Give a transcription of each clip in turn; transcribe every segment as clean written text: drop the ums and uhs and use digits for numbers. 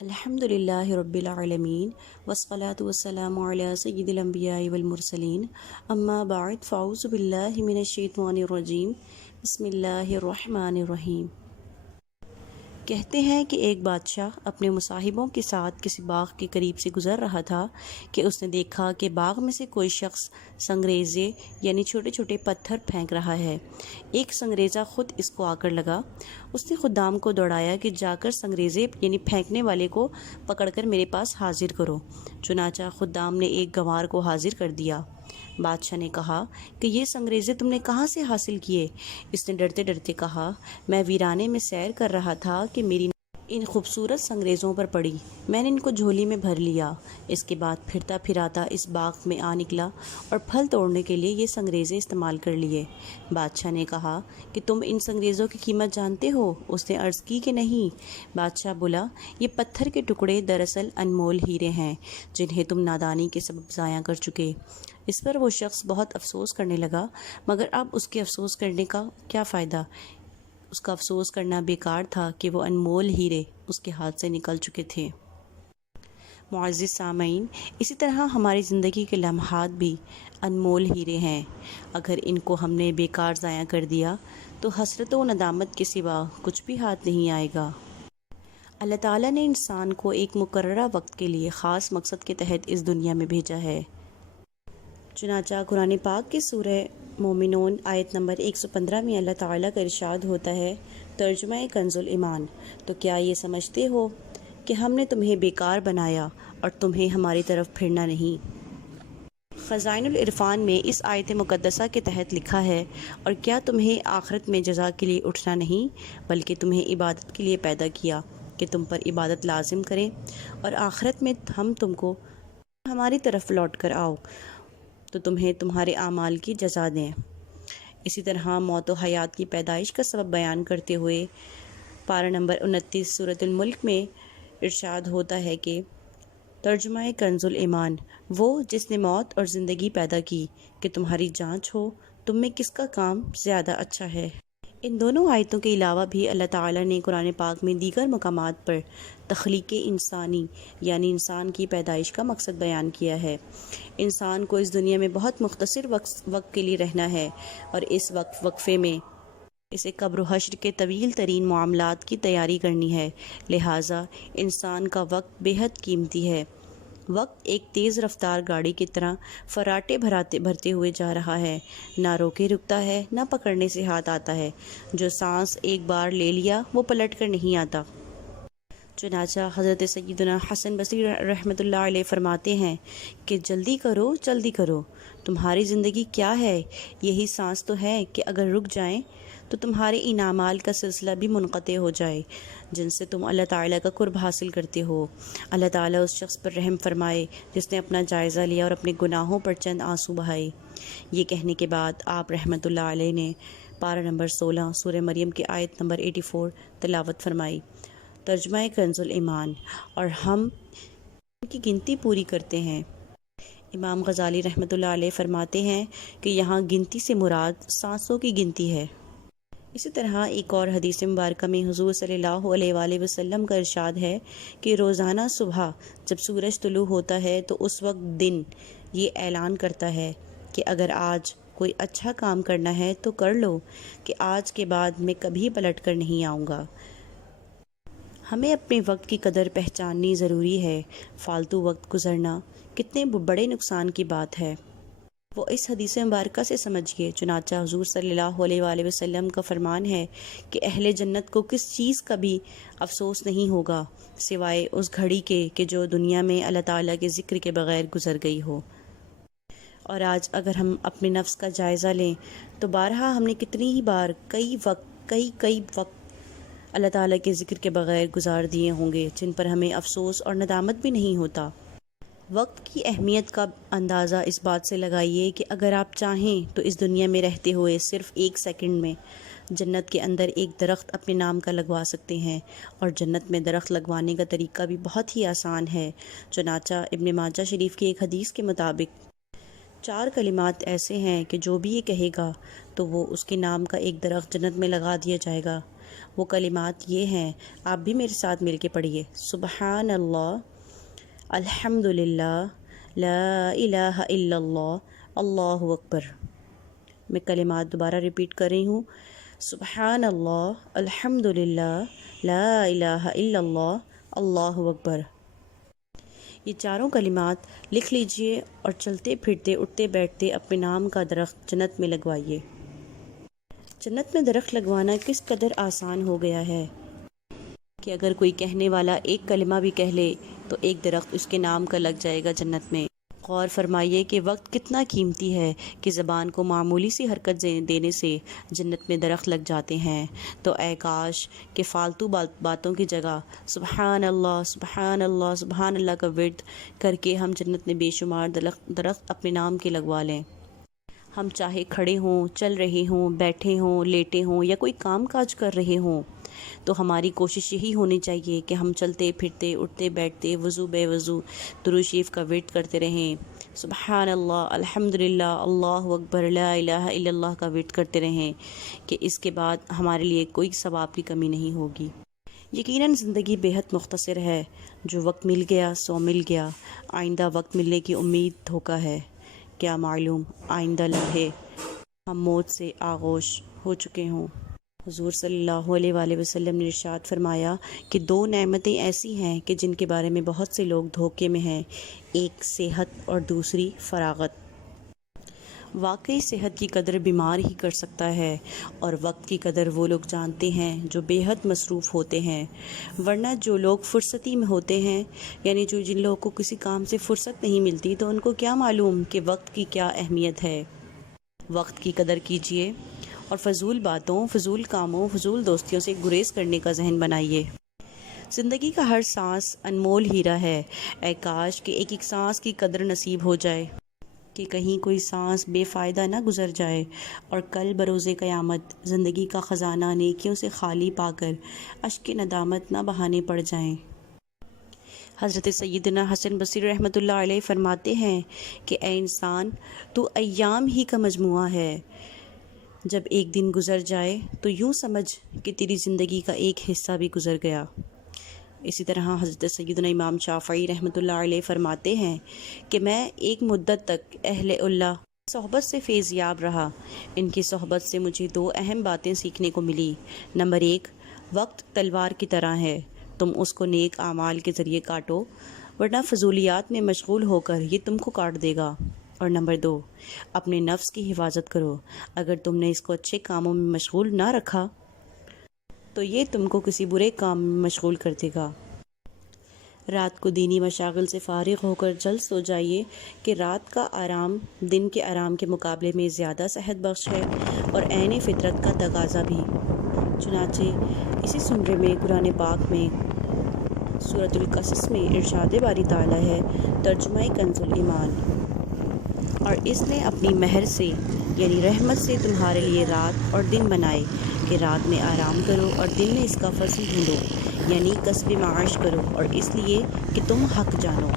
الحمد للہ رب العالمین والصلاة والسلام علی سید الانبیاء والمرسلین اما بعد فاعوذ باللہ من الشیطان الرجیم بسم اللہ الرحمن الرحیم۔ کہتے ہیں کہ ایک بادشاہ اپنے مصاحبوں کے ساتھ کسی باغ کے قریب سے گزر رہا تھا کہ اس نے دیکھا کہ باغ میں سے کوئی شخص سنگریزے یعنی چھوٹے چھوٹے پتھر پھینک رہا ہے۔ ایک سنگریزہ خود اس کو آ کر لگا۔ اس نے خدام کو دوڑایا کہ جا کر سنگریزے یعنی پھینکنے والے کو پکڑ کر میرے پاس حاضر کرو۔ چنانچہ خدام نے ایک گنوار کو حاضر کر دیا۔ بادشاہ نے کہا کہ یہ سنگریزے تم نے کہاں سے حاصل کیے؟ اس نے ڈرتے ڈرتے کہا، میں ویرانے میں سیر کر رہا تھا کہ میری ان خوبصورت سنگریزوں پر پڑی، میں نے ان کو جھولی میں بھر لیا۔ اس کے بعد پھرتا پھراتا اس باغ میں آ نکلا اور پھل توڑنے کے لیے یہ سنگریزے استعمال کر لیے۔ بادشاہ نے کہا کہ تم ان سنگریزوں کی قیمت جانتے ہو؟ اس نے عرض کی کہ نہیں۔ بادشاہ بولا، یہ پتھر کے ٹکڑے دراصل انمول ہیرے ہیں جنہیں تم نادانی کے سبب ضائع کر چکے۔ اس پر وہ شخص بہت افسوس کرنے لگا، مگر اب اس کے افسوس کرنے کا کیا فائدہ؟ اس کا افسوس کرنا بیکار تھا کہ وہ انمول ہیرے اس کے ہاتھ سے نکل چکے تھے۔ معزز سامعین، اسی طرح ہماری زندگی کے لمحات بھی انمول ہیرے ہیں۔ اگر ان کو ہم نے بیکار ضائع کر دیا تو حسرت و ندامت کے سوا کچھ بھی ہاتھ نہیں آئے گا۔ اللہ تعالیٰ نے انسان کو ایک مقررہ وقت کے لیے خاص مقصد کے تحت اس دنیا میں بھیجا ہے۔ چنانچہ قرآن پاک کی سورہ مومنون آیت نمبر 115 میں اللہ تعالیٰ کا ارشاد ہوتا ہے، ترجمہ کنز الایمان، تو کیا یہ سمجھتے ہو کہ ہم نے تمہیں بیکار بنایا اور تمہیں ہماری طرف پھرنا نہیں؟ خزائن العرفان میں اس آیت مقدسہ کے تحت لکھا ہے، اور کیا تمہیں آخرت میں جزا کے لیے اٹھنا نہیں، بلکہ تمہیں عبادت کے لیے پیدا کیا کہ تم پر عبادت لازم کریں، اور آخرت میں ہم تم کو ہماری طرف لوٹ کر آؤ تو تمہیں تمہارے اعمال کی جزا دیں۔ اسی طرح موت و حیات کی پیدائش کا سبب بیان کرتے ہوئے پارہ نمبر 29 سورۃ الملک میں ارشاد ہوتا ہے کہ ترجمہ کنز الایمان، وہ جس نے موت اور زندگی پیدا کی کہ تمہاری جانچ ہو تم میں کس کا کام زیادہ اچھا ہے۔ ان دونوں آیتوں کے علاوہ بھی اللہ تعالیٰ نے قرآن پاک میں دیگر مقامات پر تخلیق انسانی یعنی انسان کی پیدائش کا مقصد بیان کیا ہے۔ انسان کو اس دنیا میں بہت مختصر وقت کے لیے رہنا ہے، اور اس وقفے میں اسے قبر و حشر کے طویل ترین معاملات کی تیاری کرنی ہے، لہٰذا انسان کا وقت بے حد قیمتی ہے۔ وقت ایک تیز رفتار گاڑی کی طرح فراٹے بھرتے ہوئے جا رہا ہے، نہ روکے رکتا ہے، نہ پکڑنے سے ہاتھ آتا ہے۔ جو سانس ایک بار لے لیا وہ پلٹ کر نہیں آتا۔ چنانچہ حضرت سیدنا حسن بصری رحمۃ اللہ علیہ فرماتے ہیں کہ جلدی کرو جلدی کرو، تمہاری زندگی کیا ہے؟ یہی سانس تو ہے کہ اگر رک جائیں تو تمہارے ان اعمال کا سلسلہ بھی منقطع ہو جائے جن سے تم اللہ تعالیٰ کا قرب حاصل کرتے ہو۔ اللہ تعالیٰ اس شخص پر رحم فرمائے جس نے اپنا جائزہ لیا اور اپنے گناہوں پر چند آنسو بہائے۔ یہ کہنے کے بعد آپ رحمۃ اللہ علیہ نے پارہ نمبر 16 سورہ مریم کی آیت نمبر 84 تلاوت فرمائی، ترجمہ کنز الایمان، اور ہم ان کی گنتی پوری کرتے ہیں۔ امام غزالی رحمۃ اللہ علیہ فرماتے ہیں کہ یہاں گنتی سے مراد سانسوں کی گنتی ہے۔ اسی طرح ایک اور حدیث مبارکہ میں حضور صلی اللہ علیہ وآلہ وسلم کا ارشاد ہے کہ روزانہ صبح جب سورج طلوع ہوتا ہے تو اس وقت دن یہ اعلان کرتا ہے کہ اگر آج کوئی اچھا کام کرنا ہے تو کر لو، کہ آج کے بعد میں کبھی پلٹ کر نہیں آؤں گا۔ ہمیں اپنے وقت کی قدر پہچاننی ضروری ہے۔ فالتو وقت گزرنا کتنے بڑے نقصان کی بات ہے، وہ اس حدیث مبارکہ سے سمجھیے۔ چنانچہ حضور صلی اللہ علیہ وآلہ وسلم کا فرمان ہے کہ اہل جنت کو کس چیز کا بھی افسوس نہیں ہوگا سوائے اس گھڑی کے کہ جو دنیا میں اللہ تعالیٰ کے ذکر کے بغیر گزر گئی ہو۔ اور آج اگر ہم اپنے نفس کا جائزہ لیں تو بارہا ہم نے کتنی ہی بار کئی وقت اللہ تعالیٰ کے ذکر کے بغیر گزار دیے ہوں گے جن پر ہمیں افسوس اور ندامت بھی نہیں ہوتا۔ وقت کی اہمیت کا اندازہ اس بات سے لگائیے کہ اگر آپ چاہیں تو اس دنیا میں رہتے ہوئے صرف 1 سیکنڈ میں جنت کے اندر ایک درخت اپنے نام کا لگوا سکتے ہیں، اور جنت میں درخت لگوانے کا طریقہ بھی بہت ہی آسان ہے۔ چنانچہ ابن ماجہ شریف کی ایک حدیث کے مطابق 4 کلمات ایسے ہیں کہ جو بھی یہ کہے گا تو وہ اس کے نام کا ایک درخت جنت میں لگا دیا جائے گا۔ وہ کلمات یہ ہیں، آپ بھی میرے ساتھ مل کے پڑھیے۔ سبحان اللہ، الحمدللہ، لا الہ الا اللہ، اللہ اکبر۔ میں کلمات دوبارہ ریپیٹ کر رہی ہوں۔ سبحان اللہ، الحمدللہ، لا الہ الا اللہ، اللہ اکبر۔ یہ چاروں کلمات لکھ لیجئے اور چلتے پھرتے اٹھتے بیٹھتے اپنے نام کا درخت جنت میں لگوائیے۔ جنت میں درخت لگوانا کس قدر آسان ہو گیا ہے کہ اگر کوئی کہنے والا ایک کلمہ بھی کہہ لے تو ایک درخت اس کے نام کا لگ جائے گا جنت میں۔ غور فرمائیے کہ وقت کتنا قیمتی ہے کہ زبان کو معمولی سی حرکت دینے سے جنت میں درخت لگ جاتے ہیں۔ تو اے کاش کہ فالتو باتوں کی جگہ سبحان اللہ، سبحان اللہ، سبحان اللہ کا ورد کر کے ہم جنت میں بے شمار درخت اپنے نام کے لگوا لیں۔ ہم چاہے کھڑے ہوں، چل رہے ہوں، بیٹھے ہوں، لیٹے ہوں یا کوئی کام کاج کر رہے ہوں، تو ہماری کوشش یہی ہونی چاہیے کہ ہم چلتے پھرتے اٹھتے بیٹھتے وضو بے وضو درود شریف کا ورد کرتے رہیں، سبحان اللہ، الحمدللہ، اللہ اکبر، لا الہ الا اللہ کا ورد کرتے رہیں، کہ اس کے بعد ہمارے لیے کوئی ثواب کی کمی نہیں ہوگی۔ یقیناً زندگی بے حد مختصر ہے، جو وقت مل گیا سو مل گیا، آئندہ وقت ملنے کی امید دھوکا ہے، کیا معلوم آئندہ لمحے ہم موت سے آغوش ہو چکے ہوں۔ حضور صلی اللہ علیہ وآلہ وسلم نے ارشاد فرمایا کہ دو نعمتیں ایسی ہیں کہ جن کے بارے میں بہت سے لوگ دھوکے میں ہیں، ایک صحت اور دوسری فراغت۔ واقعی صحت کی قدر بیمار ہی کر سکتا ہے، اور وقت کی قدر وہ لوگ جانتے ہیں جو بے حد مصروف ہوتے ہیں، ورنہ جو لوگ فرصتی میں ہوتے ہیں، یعنی جن لوگوں کو کسی کام سے فرصت نہیں ملتی، تو ان کو کیا معلوم کہ وقت کی کیا اہمیت ہے۔ وقت کی قدر کیجیے اور فضول باتوں، فضول کاموں، فضول دوستیوں سے گریز کرنے کا ذہن بنائیے۔ زندگی کا ہر سانس انمول ہیرا ہے، اے کاش کہ ایک ایک سانس کی قدر نصیب ہو جائے، کہ کہیں کوئی سانس بے فائدہ نہ گزر جائے اور کل بروز قیامت زندگی کا خزانہ نیکیوں سے خالی پا کر اشک ندامت نہ بہانے پڑ جائیں۔ حضرت سیدنا حسن بصری رحمۃ اللہ علیہ فرماتے ہیں کہ اے انسان، تو ایام ہی کا مجموعہ ہے، جب ایک دن گزر جائے تو یوں سمجھ کہ تیری زندگی کا ایک حصہ بھی گزر گیا۔ اسی طرح حضرت سیدنا امام شافعی رحمۃ اللہ علیہ فرماتے ہیں کہ میں ایک مدت تک اہل اللہ صحبت سے فیض یاب رہا، ان کی صحبت سے مجھے دو اہم باتیں سیکھنے کو ملی۔ نمبر ایک، وقت تلوار کی طرح ہے، تم اس کو نیک اعمال کے ذریعے کاٹو، ورنہ فضولیات میں مشغول ہو کر یہ تم کو کاٹ دے گا۔ اور نمبر دو، اپنے نفس کی حفاظت کرو، اگر تم نے اس کو اچھے کاموں میں مشغول نہ رکھا تو یہ تم کو کسی برے کام میں مشغول کر دے گا۔ رات کو دینی مشاغل سے فارغ ہو کر جلد سو جائیے کہ رات کا آرام دن کے آرام کے مقابلے میں زیادہ صحت بخش ہے اور عین فطرت کا تقاضا بھی۔ چنانچہ اسی سمرے میں قرآن پاک میں سورۃ القصص میں ارشاد باری تعالیٰ ہے، ترجمہ کنز الایمان، اور اس نے اپنی مہر سے یعنی رحمت سے تمہارے لیے رات اور دن بنائے کہ رات میں آرام کرو اور دن میں اس کا فضل ڈھونڈو، یعنی کسب معاش کرو، اور اس لیے کہ تم حق جانو۔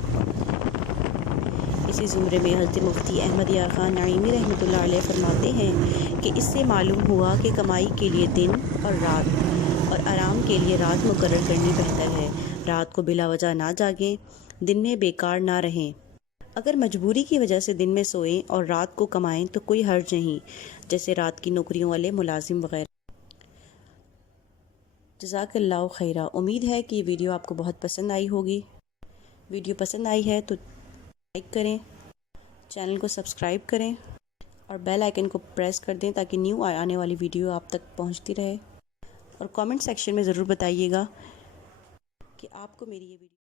اسی زمرے میں حضرت مفتی احمد یار خان نعیمی رحمۃ اللہ علیہ فرماتے ہیں کہ اس سے معلوم ہوا کہ کمائی کے لیے دن اور رات اور آرام کے لیے رات مقرر کرنی بہتر ہے۔ رات کو بلا وجہ نہ جاگیں، دن میں بیکار نہ رہیں۔ اگر مجبوری کی وجہ سے دن میں سوئیں اور رات کو کمائیں تو کوئی حرج نہیں، جیسے رات کی نوکریوں والے ملازم وغیرہ۔ جزاک اللہ خیرہ۔ امید ہے کہ یہ ویڈیو آپ کو بہت پسند آئی ہوگی۔ ویڈیو پسند آئی ہے تو لائک کریں، چینل کو سبسکرائب کریں اور بیل آئیکن کو پریس کر دیں تاکہ نیو آنے والی ویڈیو آپ تک پہنچتی رہے، اور کامنٹ سیکشن میں ضرور بتائیے گا کہ آپ کو میری یہ ویڈیو